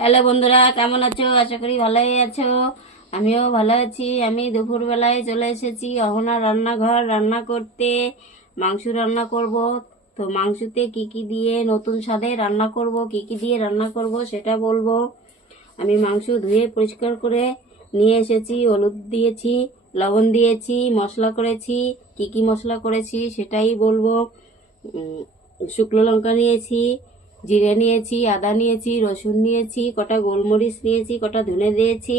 Hello বন্ধুরা, কেমন আছো? আশা করি ভালোই আছো। আমিও ভালো আছি। আমি দুপুরবেলায় চলে এসেছি অহনা রান্নাঘর রান্না করতে। মাংস রান্না করব। তো মাংসতে কি কি দিয়ে নতুন স্বাদে রান্না করব, কি কি দিয়ে রান্না করব সেটা বলব। আমি মাংস ধুয়ে পরিষ্কার করে নিয়ে এসেছি, হলুদ দিয়েছি, লবণ দিয়েছি, মশলা করেছি। কি কি মশলা করেছি সেটাই বলব। শুকনো লঙ্কা নিয়েছি জিরে নিয়েছি, আদা নিয়েছি, রসুন নিয়েছি, কটা গোলমরিচ নিয়েছি, কটা ধনে দিয়েছি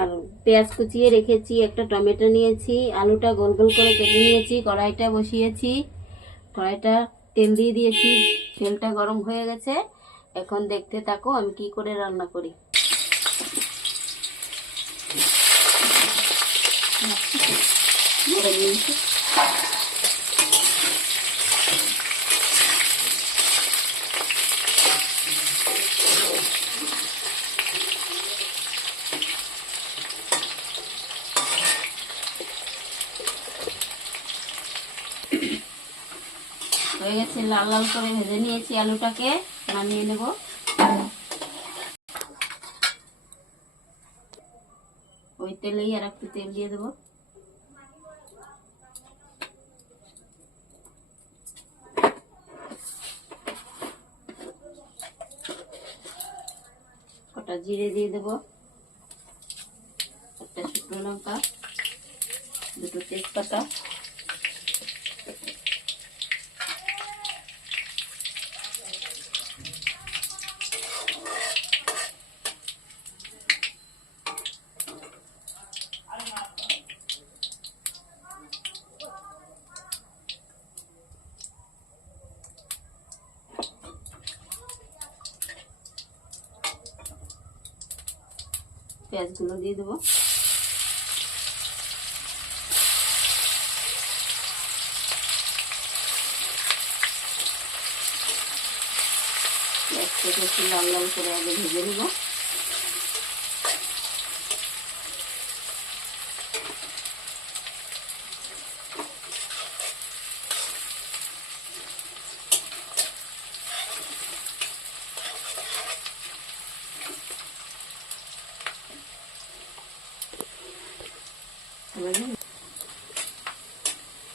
আর পেঁয়াজ কুচিয়ে রেখেছি, একটা টমেটো নিয়েছি, আলুটা গোল গোল করে কেটে নিয়েছি, কড়াইটা বসিয়েছি, কড়াইটা তেল দিয়ে দিয়েছি, তেলটা গরম হয়ে গেছে, এখন দেখতে থাকো আমি কি করে রান্না করি ধরে নিয়েছি। হয়ে গেছে, লাল লাল করে ভেজে নিয়েছি আলুটাকে। নামিয়ে নেব। ওই তেলেই আর একটু তেল দিয়ে দেবো। কটা জিরে দিয়ে দেবো। একটা শুকনো লঙ্কা, দুটো তেজপাতা। পেঁয়াজগুলো দিয়ে দেবো। একটু লাল লাল করে আগে ভেজে নেব।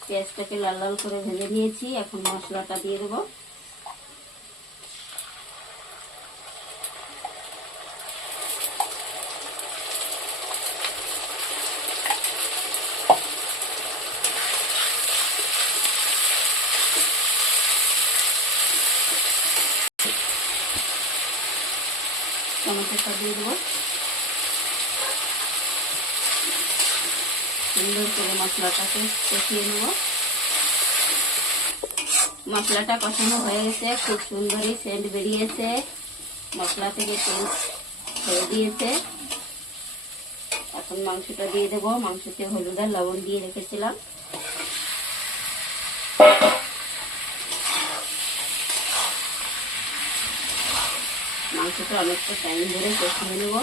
পেঁয়াজটাকে লাল লাল করে ভেজে নিয়েছি। এখন মশলাটা দিয়ে দেবো। টমেটোটা দিয়ে দেবো। সুন্দর করে মশলাটাকে কষিয়ে নেব। মশলাটা কষানো হয়ে গেছে, খুব সুন্দরই সেন্ট বেরিয়েছে। মশলা থেকে তেল ছেড়ে দিয়েছে এখন মাংসটা দিয়ে দেবো। মাংসতে হলুদ আর লবণ দিয়ে রেখেছিলাম। মাংসটা অনেকটা টাইম ধরে কষিয়ে নেব।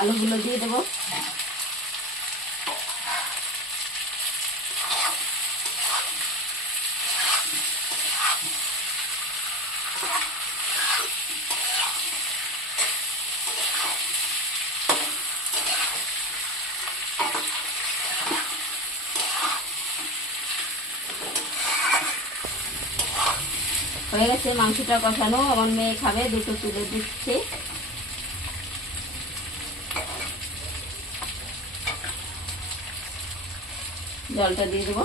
আলুগুলো দিয়ে দেবো। হয়ে গেছে মাংসটা কষানো। আমার মেয়ে খাবে দুটো তুলে দিচ্ছে। জলটা দিয়ে দেবো।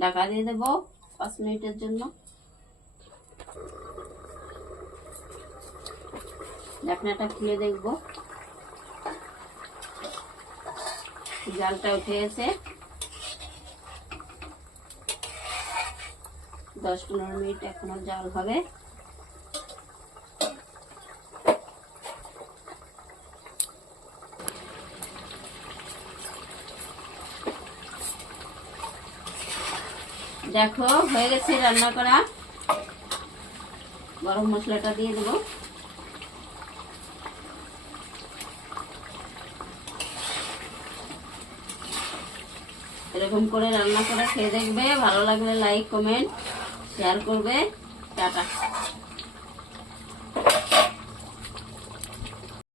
ঢাকা দিয়ে দেবো পাঁচ মিনিটের জন্য। ঢাকনাটা খুলে দেখব। জালটা উঠে গেছে। দশ পনেরো মিনিট এখনও জাল হবে। দেখো, হয়ে গেছে রান্না করা। গরম মশলাটা দিয়ে দেবো। এরকম করে রান্না করে, খেয়ে দেখবে। ভালো লাগলে লাইক কমেন্ট শেয়ার করবে টাটা।